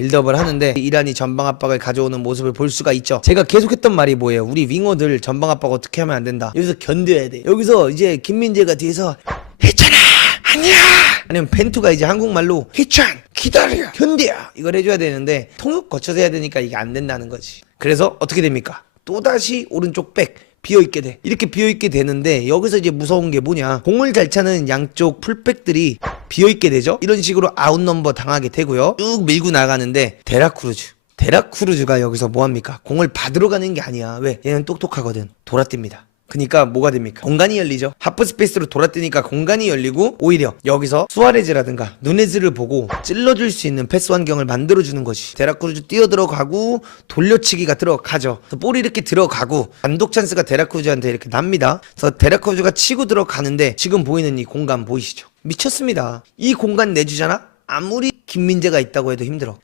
빌드업을 하는데 이란이 전방 압박을 가져오는 모습을 볼 수가 있죠. 제가 계속했던 말이 뭐예요? 우리 윙어들 전방 압박 어떻게 하면 안 된다. 여기서 견뎌야 돼. 여기서 이제 김민재가 뒤에서 했잖아. 아니야. 아니면 벤투가 이제 한국말로 희찬 기다려 견뎌 이걸 해줘야 되는데 통역 거쳐서 해야 되니까 이게 안 된다는 거지. 그래서 어떻게 됩니까? 또 다시 오른쪽 백 비어있게 돼. 이렇게 비어있게 되는데 여기서 이제 무서운 게 뭐냐. 공을 잘 차는 양쪽 풀백들이 비어있게 되죠. 이런 식으로 아웃 넘버 당하게 되고요. 쭉 밀고 나가는데 데라크루즈. 데라크루즈가 여기서 뭐합니까? 공을 받으러 가는 게 아니야. 왜? 얘는 똑똑하거든. 돌아뜁니다. 그니까 뭐가 됩니까? 공간이 열리죠. 하프 스페이스로 돌아뛰니까 공간이 열리고 오히려 여기서 수아레즈라든가 누네즈를 보고 찔러줄 수 있는 패스 환경을 만들어주는 것이 데라크루즈 뛰어 들어가고 돌려치기가 들어가죠. 볼이 이렇게 들어가고 단독 찬스가 데라크루즈한테 이렇게 납니다. 그래서 데라크루즈가 치고 들어가는데 지금 보이는 이 공간 보이시죠? 미쳤습니다. 이 공간 내주잖아? 아무리 김민재가 있다고 해도 힘들어.